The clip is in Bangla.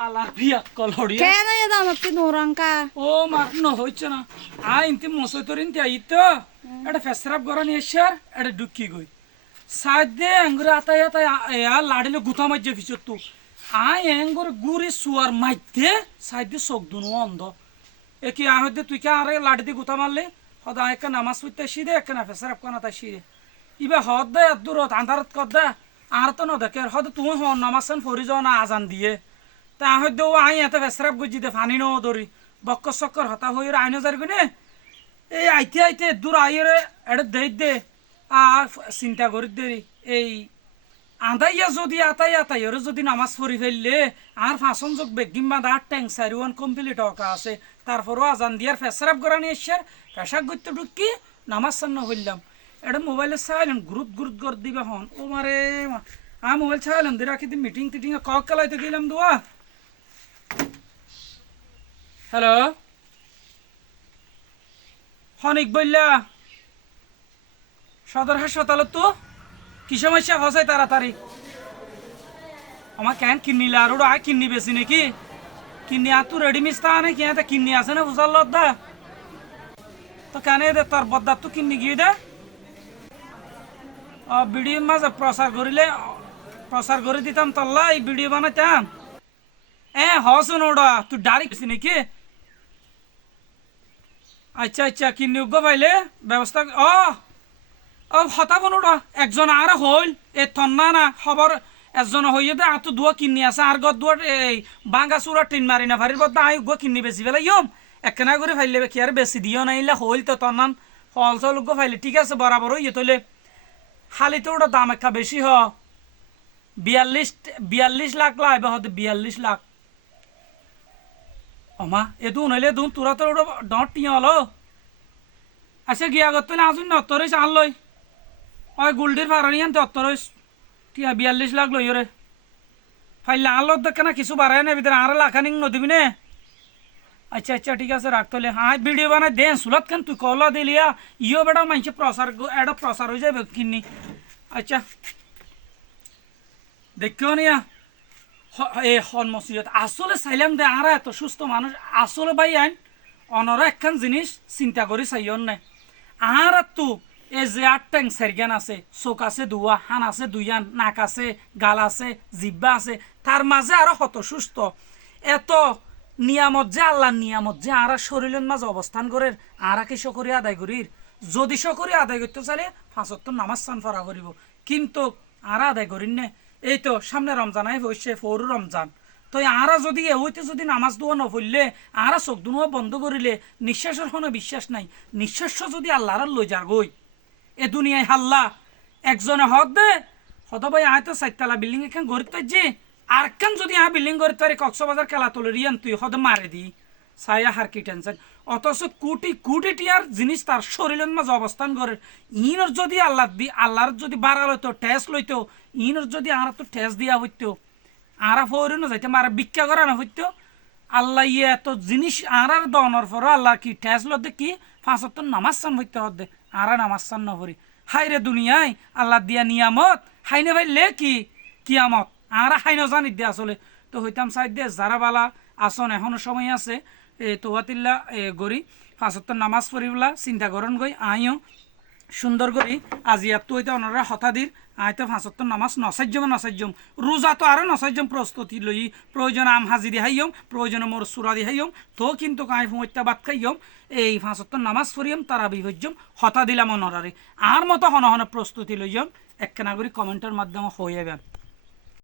আলা বিয়াত কলড়ি কেন এটা আমাকে নোরাঙ্কা ও মা ন হইছে না ইনতি মসই তরিন তে আইতো এটা ফেসরাপ গরানি এশার এটা ডুকি গই সাদে আঙ্গুর আতাই আতাই লাড়িলে গুতা মাইজে ফিচত তু এঙ্গুর গুরি সুয়ার মাইতে সাইদে চোখ দুনো অন্ধ এ কি আহদে তুই কে আরে লাড়ি দি গুতা মারলে হদা একটা নামাজ পড়তে শিদে একটা না ফেসরাপ কানা তাই শিদে ইবা হদ দে দূরত আন্ধারত কর দে আর তো ন দেখে হদ তুই নামাজ ফরি যাও না আজান দিয়ে তা হয়তো এত ফেসরাপ গুজি দে ফানি ন ধরি বক্কর চক্কর হতা হই আইন যারবি নে এই আইতে আইতে দূর আইরে এটা দেই দে আর চিন্তা করি দে এই আন্দাইয়া যদি আতাই ওর যদি নামাজ পড়ি ফেললে আর ফাঁসন যোগ বেগিম বাঁধা আর ট্যাং সারিওয়ান কমপ্লিট হকা আছে তারপরও আজান দিয়ার ফেসরাপ করা নিয়ে এসে পেশাক করতে ঢুকি নামাজ সান্ন হইলাম এটা মোবাইলে চাইলেন গুরুত করে দিবে হন ও মারে মোবাইল চাইলাম দিয়ে রাখি মিটিং টিটিং কক কালাইতে গেলাম দোয়া হ্যালো হনিক বললা সদর হাসপাতালত তো কি সমস্যা হসাই তাড়াতাড়ি আমার কেন কিন্নিলে আর ওরা কিন্নি বেশি নাকি কিন্নি আর তো রেডি মিস্তা নাকি এতে কিন্নি আছে না বুঝার লদ্দা তো কেন দে তোর বদ্দার তো কিন্নি গিয়ে দে ভিডিও মাঝে প্রচার করে দিতাম তল্লা এই ভিডিও বানাইতাম হসুন ওটা তুই ডাইরেক্ট নাকি আচ্ছা কিন্নি উগ্গ পাইলে ব্যবস্থা হতাবন ওটা একজন আর হইল এ থন্না না খবর একজন হইয়ে দে আতো দুয়া কিন্নি আছে আর গদ দুয়ার এই বাঙ্গা চুরা টিন মারি না ভারির বদ্দা আই উগ্গ কিন্নি বেশি বেলা ইয়ম একখানা করে ফাইলে কি আর বেশি দিও নাইলে হইল তো তন্নান ফল চল উগ্গ ফাইলে ঠিক আছে বরাবর ইয়ে তলে খালি তো ওটা দাম একটা বেশি 42 লাখ লাইবে হতে 42 লাখ অমা এদু নইলে দুন তোরা তো ওটা ডট টিয়া হলো আচ্ছা গিয়া করতে না আসুন অত্তরিশ আন লই ওই গুলডির ফারানি আনতে অত্তরিশ টিয়া 42 লাখ লই রে ফাইলে আনলো দেখে না কিছু বাড়ায় না ভিতরে আর লাখানি নদিবি নে আচ্ছা ঠিক আছে রাখতলে ভিডিও বানাই দেন সুলত কেন তুই কলা দিলিয়া ইও বেটা মানুষ প্রচার হয়ে যাবে কিনি আচ্ছা দেখিও নিয়া এই হন মসজিদ আসলে চাইলাম দে আর এত সুস্থ মানুষ আসলে ভাই আইন অনরা একখান জিনিস চিন্তা করি চাইন নাই আর তো এই যে আর ট্যাং সেরগান আছে চোখ আছে দুয়া হান আছে দুইয়ান নাক আছে গাল আছে জিব্বা আছে তার মাঝে আরো কত সুস্থ এত নিয়ামত যে আল্লাহর নিয়ামত যে আর শরীরের মাঝে অবস্থান করে আর কি সকরি আদায় করির যদি সকরি আদায় করতে চাইলে 5 ওয়াক্ত নামাজ চান ফরা করিব কিন্তু আর আদায় করিন নে এই তো সামনে রমজান আই হইছে ফৌরু রমজান তো আরা যদি হইতে যদি নামাজ দোয়া নফরলে আরা চোখ দুনো বন্ধ করিলে নিঃশ্বাসের কোনো বিশ্বাস নাই নিঃশ্বাস যদি আল্লাহর লই যার গই এ দুনিয়ায় হাল্লা একজনে হদ দে হদ ভাই আয় তো 4 বিল্ডিং এখান গড়ি তো যে আর কান যদি বিল্ডিং গড়ি তারি কক্সবাজার খেলা তোলে রিয়ান তুই হদ মারে দি ছায়া হার কি টেনশন অথচ কোটি টিয়ার জিনিস তার শরীরের মাঝে অবস্থান করে ইনর যদি আল্লাহর যদি বাড়া লইতো টেস্ট লইতো ইনর যদি আর তো টেস্ট দিয়া হইতো আর ফৌরি না যাইতে আর ভিক্ষা করা না হইতো আল্লাহ ইয়ে এত জিনিস আর দনের পর আল্লাহ কি টেস্ট লদে কি 5 ওয়াক্ত নামাজ চান হইতে হদে আর নামাজ চান নভরি হাই রে দুনিয়ায় আল্লাহ দিয়া নিয়ামত হাইনে ভাই লে কি কিয়ামত আর হাইন জানি দে আসলে তো হইতাম সাইড দে যারা বালা আসন এখনো সময় আছে তোয়াতিল্লা গড়ি 5 ওয়াক্ত নামাজ পড়িবলা চিন্তা করন গই আইও সুন্দর করি আজি এত হইতে ওনারা হঠাদির আইতে 5 ওয়াক্ত নামাজ নসাজ্যম রোজা তো আরো নসাজ্যম প্রস্তুতি লই প্রয়োজন আম হাজিরি হাইয়ম প্রয়োজন মোর সুরাদি হাইয়ম তো কিন্তু কাই ফুমত্যা বাদ খাইয়ম এই 5 ওয়াক্ত নামাজ পড়িয়ম তারা বিভজ্যম হঠা দিলাম ওনারারে আর মতো হন প্রস্তুতি লইয়ম একখানা করে কমেন্টের মাধ্যমে হয়ে যাবেন।